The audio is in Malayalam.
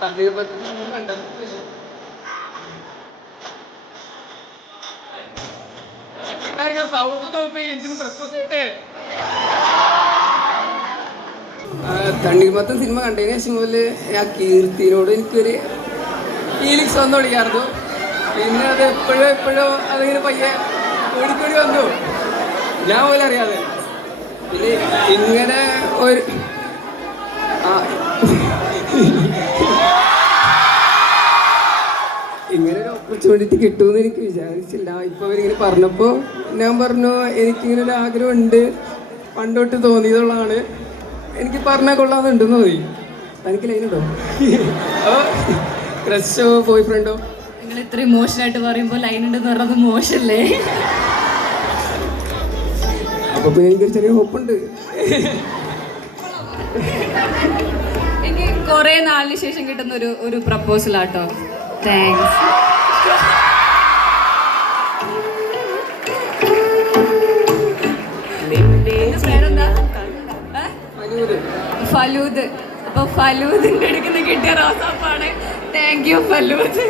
തണ്ണീർമത്തൻ സിനിമ കണ്ടതിന് ശേഷം മുതൽ ആ കീർത്തിനോട് എനിക്കൊരു ഫീലിങ്സ് വന്നു തുടങ്ങിയായിരുന്നു. പിന്നെ അത് എപ്പോഴോ അതിങ്ങനെ പയ്യെ ഓടിക്കൂടി വന്നു, ഞാൻ പോലും അറിയാതെ. പിന്നെ ഇങ്ങനെ ഒരു ഇങ്ങനെ ഒരു ഓപ്പർച്യൂണിറ്റി കിട്ടുമെന്ന് എനിക്ക് വിചാരിച്ചില്ല. ഇപ്പോൾ അവരിങ്ങനെ പറഞ്ഞപ്പോൾ ഞാൻ പറഞ്ഞു എനിക്കിങ്ങനെ ഒരു ആഗ്രഹമുണ്ട്, പണ്ടോട്ട് തോന്നിയതുള്ളതാണ്, എനിക്ക് പറഞ്ഞാൽ കൊള്ളാമെന്നുണ്ടെന്ന് തോന്നി. തനിക്ക് ലൈനുണ്ടോ? ക്രഷോ ബോയ് ഫ്രണ്ടോ? നിങ്ങൾ ഇത്ര ഇമോഷനായിട്ട് പറയുമ്പോൾ ലൈൻ ഉണ്ടെന്ന് പറഞ്ഞത് മോശമല്ലേ? അപ്പൊ പിന്നെ എനിക്കൊരു ചെറിയ ഹോപ്പുണ്ട്. എനിക്ക് കുറെ നാളിന് ശേഷം കിട്ടുന്ന ഒരു പ്രപ്പോസൽ ആട്ടോ. താങ്ക്സ്. പേരെന്താ? ഫലൂദ്. അപ്പൊ ഫലൂദിന്റെ അടുക്കുന്ന കിട്ടിയ റോസാപ്പാണ്. Thank you ഫലൂദ്.